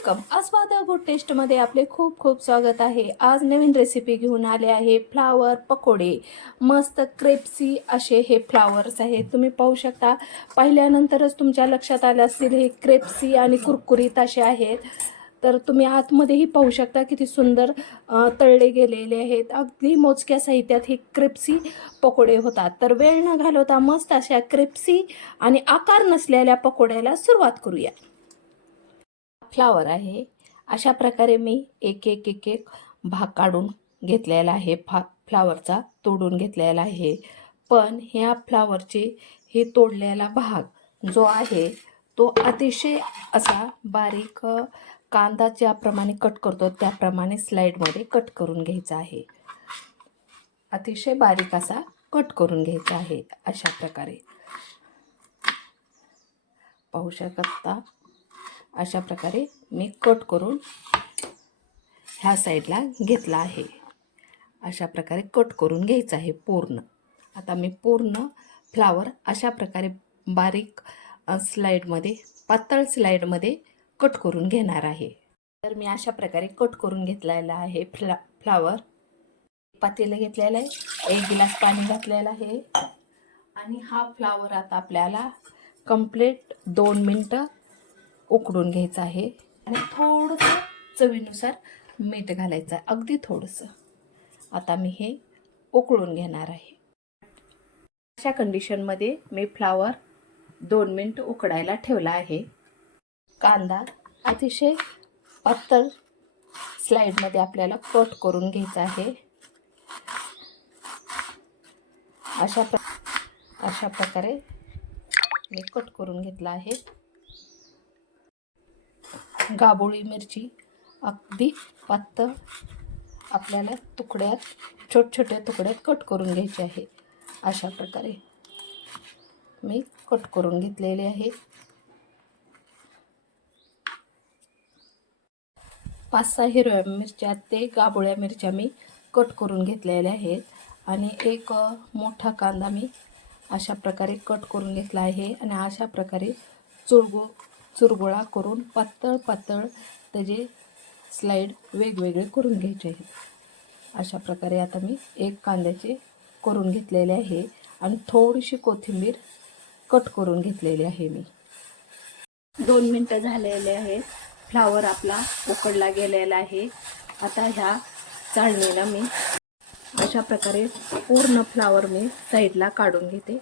Welcome. आस्वाद good टेस्टमध्ये आपले खूप खूप स्वागत आहे. आज नवीन रेसिपी घेऊन आले आहे फ्लावर पकोडे. मस्त क्रेप्सी असे हे फ्लावर्स आहेत. तुम्ही पाहू शकता. पाहिल्यानंतरच तुमच्या लक्षात आले असतील हे क्रेप्सी आणि कुरकुरीत असे आहेत. तर तुम्ही आतमध्येही पाहू शकता किती सुंदर तळले गेलेले आहेत. अगदी मोजक्या साहित्यात हे क्रेप्सी पकोडे होतात. तर वेळ न घालवता मस्त अशा क्रेप्सी आणि आकार नसलेल्या पकोड्याला सुरुवात करूया. फ्लावर आहे. अशा प्रकारे मी एक एक एक एक भाग काढून घेतलेला आहे. फा फ्लावरचा तोडून घेतलेला आहे. पण ह्या फ्लावरचे हे तोडलेला भाग जो आहे तो अतिशय असा बारीक कांदा ज्याप्रमाणे कट करतो त्याप्रमाणे स्लाईडमध्ये कट करून घ्यायचा आहे. अतिशय बारीक असा कट करून घ्यायचा आहे. अशा प्रकारे. पाहू शकता. अशा प्रकारे मी कट करून ह्या साईडला घेतला आहे. अशा प्रकारे कट करून घ्यायचं आहे पूर्ण. आता मी पूर्ण फ्लावर अशा प्रकारे बारीक स्लाईडमध्ये पातळ स्लाईडमध्ये कट करून घेणार आहे. तर मी अशा प्रकारे कट करून घेतलेला आहे फ्ला फ्लावर. पातेलं घेतलेलं आहे एक गिलास पाणी घातलेलं आहे. आणि हा फ्लावर आता आपल्याला कंप्लीट दोन मिनटं उकडून घ्यायचं आहे. आणि थोडंसं चवीनुसार मीठ घालायचं आहे. अगदी थोडंसं. आता मी हे उकळून घेणार आहे. अशा कंडिशनमध्ये मी फ्लावर दोन मिनट उकडायला ठेवला आहे. कांदा अतिशय पातळ स्लाईडमध्ये आपल्याला कट करून घ्यायचा आहे. अशा प्र अशा प्रकारे मी कट करून घेतला आहे. गाबोळी मिरची अगदी पातळ आपल्याला तुकड्यात छोट छोट्या तुकड्यात कट करून घ्यायची आहे. अशा प्रकारे मी कट करून घेतलेले आहे. पाच सहा हिरव्या मिरच्या ते गाबोळ्या मिरच्या मी कट करून घेतलेल्या आहेत. आणि एक मोठा कांदा मी अशा प्रकारे कट करून घेतला आहे. आणि अशा प्रकारे चुळगू चुरगोळा करून पातळ पातळ त्याचे स्लाईड वेगवेगळे करून घ्यायचे आहेत. अशा प्रकारे आता मी एक कांद्याचे करून घेतलेले आहे आणि थोडीशी कोथिंबीर कट करून घेतलेली आहे मी. दोन मिनटं झालेले आहेत. फ्लावर आपला उकडला गेलेला आहे. आता ह्या चाळणीला मी अशा प्रकारे पूर्ण फ्लावर मी साईडला काढून घेते.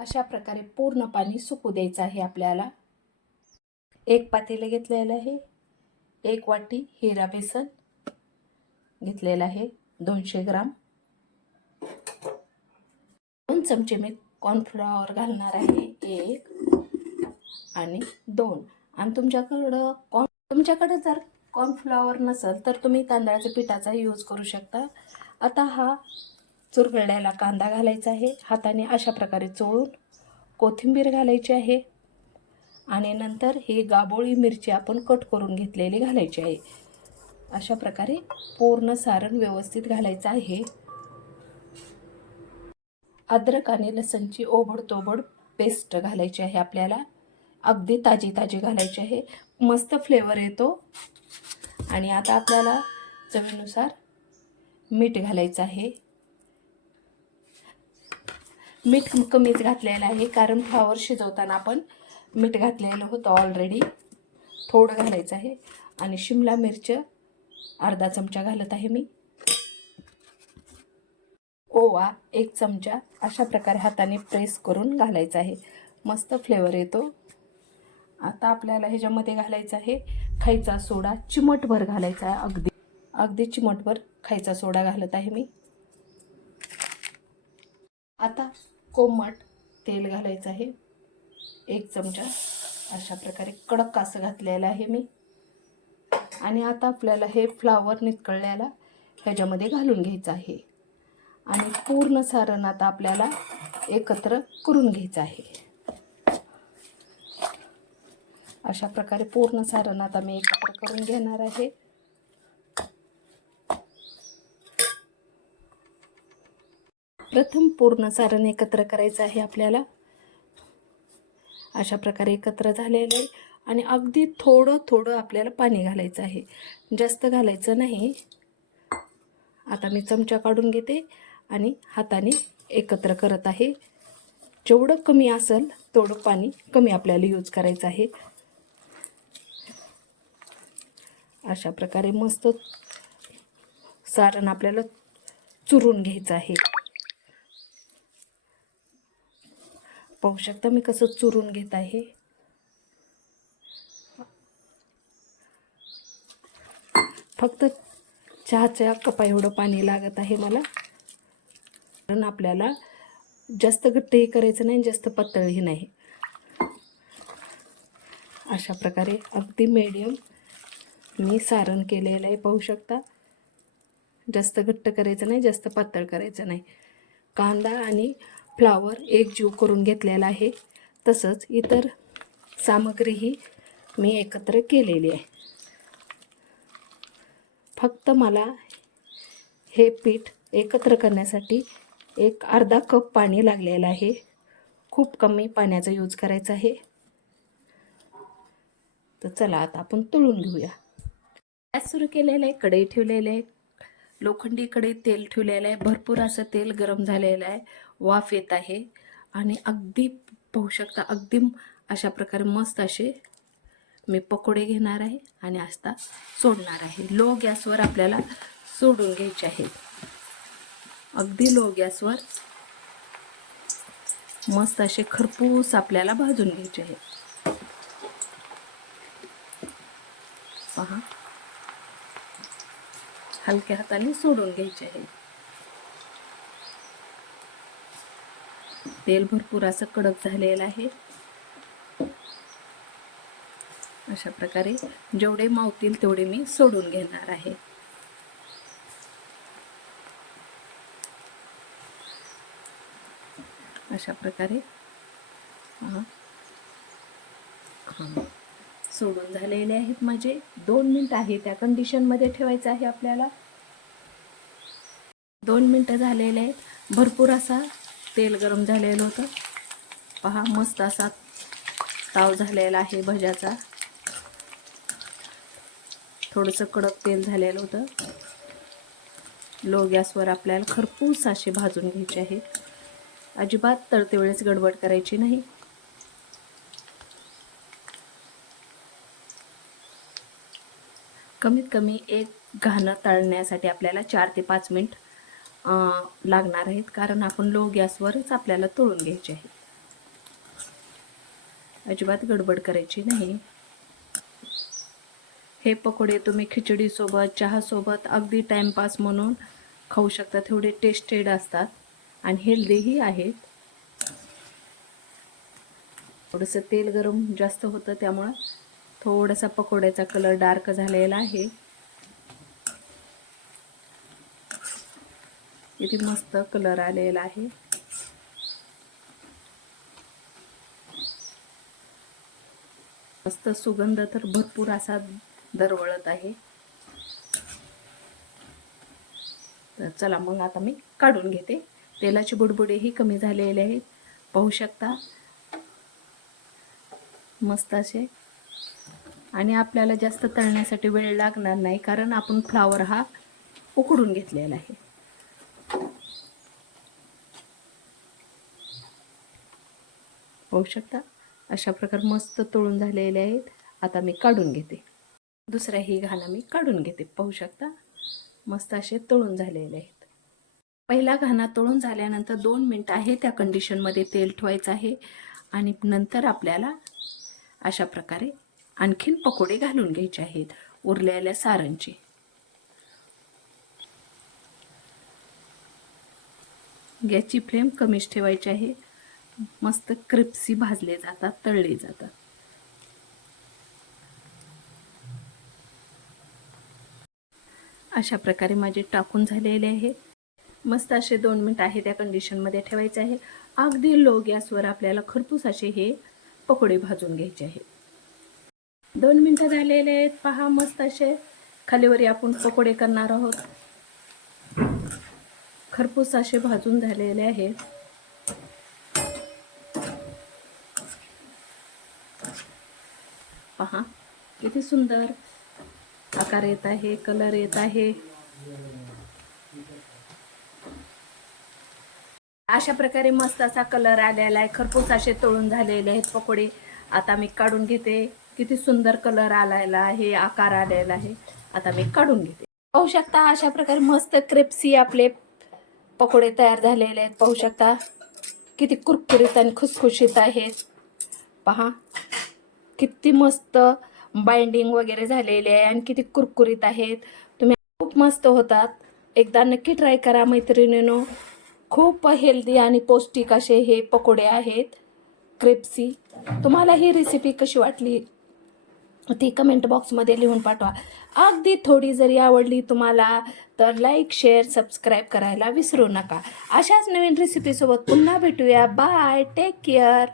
अशा प्रकारे पूर्ण पाणी सुकू द्यायचं आहे आपल्याला. एक पातेलं घेतलेलं आहे. एक वाटी हिरा बेसन घेतलेलं आहे. दोनशे ग्राम. दोन चमचे मी कॉर्नफ्लॉवर घालणार आहे. एक आणि दोन. आणि तुमच्याकडं कॉर्न तुमच्याकडं जर कॉर्नफ्लॉवर नसेल तर तुम्ही तांदळाच्या पिठाचा यूज करू शकता. आता हा चुरगळलेला कांदा घालायचा आहे हाताने अशा प्रकारे चोळून कोथिंबीर घालायची आहे. आणि नंतर ही गाबोळी मिरची आपण कट करून घेतलेली घालायची आहे. अशा प्रकारे पूर्ण सारण व्यवस्थित घालायचं आहे. अद्रक आणि लसणची ओबड पेस्ट घालायची आहे आपल्याला. अगदी ताजी ताजी घालायची आहे. मस्त फ्लेवर येतो. आणि आता आपल्याला चवीनुसार मीठ घालायचं आहे. मीठ कमीच घातलेलं आहे कारण फ्लावर शिजवताना आपण मीठ घातलेलं होतं ऑलरेडी थोडं घालायचं आहे. आणि शिमला मिरच अर्धा चमचा घालत आहे मी. ओवा एक चमचा अशा प्रकारे हाताने प्रेस करून घालायचा आहे. मस्त फ्लेवर येतो. आता आपल्याला ह्याच्यामध्ये घालायचं आहे खायचा सोडा. चिमटभर घालायचा आहे अगदी. अगदी चिमटभर खायचा सोडा घालत आहे मी. आता कोमट तेल घालायचं आहे. एक चमचा अशा प्रकारे कडक असं घातलेलं आहे मी. आणि आता आपल्याला हे फ्लावर नितकळल्याला ह्याच्यामध्ये घालून घ्यायचं आहे. आणि पूर्ण सारण आता आपल्याला एकत्र करून घ्यायचं आहे. अशा प्रकारे पूर्ण सारण आता मी एकत्र करून घेणार आहे. प्रथम पूर्ण सारण एकत्र करायचं आहे आपल्याला. अशा प्रकारे एकत्र झालेलं आहे. आणि अगदी थोडं थोडं आपल्याला पाणी घालायचं आहे. जास्त घालायचं नाही. आता मी चमचा काढून घेते आणि हाताने एकत्र करत आहे. जेवढं कमी असेल तेवढं पाणी कमी आपल्याला यूज करायचं आहे. अशा प्रकारे मस्त सारण आपल्याला चुरून घ्यायचं आहे. पाहू शकता मी कसं चुरून घेत आहे. फक्त चहाच्या कपा एवढं पाणी लागत आहे मला. कारण आपल्याला जास्त घट्टही करायचं नाही जास्त पातळही नाही. अशा प्रकारे अगदी मीडियम मी सारण केलेलं आहे पाहू शकता. जास्त घट्ट करायचं नाही जास्त पातळ करायचं नाही. कांदा आणि फ्लावर एक जीव करून घेतलेला आहे. तसंच इतर सामग्रीही मी एकत्र केलेली आहे. फक्त मला हे पीठ एकत्र करण्यासाठी एक अर्धा कप पाणी लागलेलं आहे. खूप कमी पाण्याचा यूज करायचा आहे. तर चला आता आपण तळून घेऊया. गॅस सुरू केलेलं आहे कढई ठेवलेलं आहे. लोखंडी कढईत तेल ठेवलेलं आहे. भरपूर असं तेल गरम झालेलं आहे. वाफ येत आहे. आणि अगदी पाहू शकता अगदी अशा प्रकारे मस्त असे मी पकोडे घेणार आहे आणि आस्ता सोडणार आहे. लो गॅसवर आपल्याला सोडून घ्यायचे आहेत अगदी लो गॅसवर मस्त असे खरपूस आपल्याला भाजून घ्यायचे आहेत पहा. हलक्या हाताने सोडून घ्यायचे आहे. तेल भरपूर असं कडक झालेलं आहे. अशा प्रकारे जेवढे मावतील तेवढे मी सोडून घेणार आहे. अशा प्रकारे हां सोडून झालेले आहेत माझे. दोन मिनिट आहे त्या कंडिशनमध्ये ठेवायचं आहे आपल्याला. दोन मिनटं झालेले आहेत. भरपूर असा तेल गरम झालेलं होतं. पहा मस्त असा ताव झालेला आहे भज्याचा. थोडंसं कडक तेल झालेलं होतं. लो गॅसवर आपल्याला खरपूस असे भाजून घ्यायचे आहेत अजिबात तळते वेळेस गडबड करायची नाही. कमीत कमी एक घाणं तळण्यासाठी आपल्याला चार ते पाच मिनिट लागणार आहेत कारण आपण लो गॅसवरच आपल्याला तळून घ्यायचे आहे. अजिबात गडबड करायची नाही. हे पकोडे तुम्ही खिचडीसोबत चहासोबत अगदी टाईमपास म्हणून खाऊ शकता. थोडे टेस्टेड असतात आणि हेल्दीही आहेत. थोडंसं तेल गरम जास्त होतं त्यामुळं थोडासा पकोड्याचा कलर डार्क झालेला आहे. इथे मस्त कलर आलेला आहे. मस्त सुगंध तर भरपूर असा दरवळत आहे. तर चला मग आता मी काढून घेते. तेलाचे बुडबुडेही कमी झालेले आहेत. पाहू शकता. मस्त असे. आणि आपल्याला जास्त तळण्यासाठी वेळ लागणार नाही कारण आपण फ्लावर हा उकडून घेतलेला आहे. पाहू शकता. अशा प्रकारे मस्त तळून झालेले आहेत. आता मी काढून घेते. दुसराही घाणा मी काढून घेते. पाहू शकता. मस्त असे तळून झालेले आहेत. पहिला घाणा तळून झाल्यानंतर दोन मिनटं आहे त्या कंडिशनमध्ये तेल ठेवायचं आहे. आणि नंतर आपल्याला अशा प्रकारे आणखीन पकोडे घालून घ्यायचे आहेत. उरलेल्या सारांची. गॅसची फ्लेम कमीच ठेवायची आहे. मस्त क्रिप्सी भाजले जातात तळले जातात. अशा प्रकारे माझे टाकून झालेले आहे. मस्त असे दोन मिनिट आहे त्या कंडिशनमध्ये ठेवायचे आहे. अगदी लो गॅसवर आपल्याला खरपूस असे हे पकोडे भाजून घ्यायचे आहेत दोन मिनटं झालेले आहेत. पहा मस्त असे खालीवरी आपण पकोडे करणार आहोत. खरपूस असे भाजून झालेले आहेत पहा. किती सुंदर आकार येत आहे कलर येत आहे. अशा प्रकारे मस्त असा कलर आलेला आहे. खरपूस असे तळून झालेले आहेत पकोडे. आता मी काढून घेते. किती सुंदर कलर आलेला आहे आकार आलेला आहे. आता मी काढून घेते. पाहू शकता अशा प्रकारे मस्त क्रेप्सी आपले पकोडे तयार झालेले आहेत. पाहू शकता. किती कुरकुरीत आणि खुसखुशीत आहेत. पहा. किती मस्त बाइंडिंग वगैरे झालेले आहे आणि किती कुरकुरीत आहेत. तुम्ही खूप मस्त होतात. एकदा नक्की ट्राय करा मैत्रिणीनो. खूप हेल्दी आणि पौष्टिक असे हे पकोडे आहेत. क्रेप्सी तुम्हाला ही रेसिपी कशी वाटली? ती कमेंट बॉक्समध्ये लिहून पाठवा. अगदी थोडी जरी आवडली तुम्हाला तर लाईक शेअर सबस्क्राईब करायला विसरू नका. अशाच नवीन रेसिपीसोबत पुन्हा भेटूया. Bye take care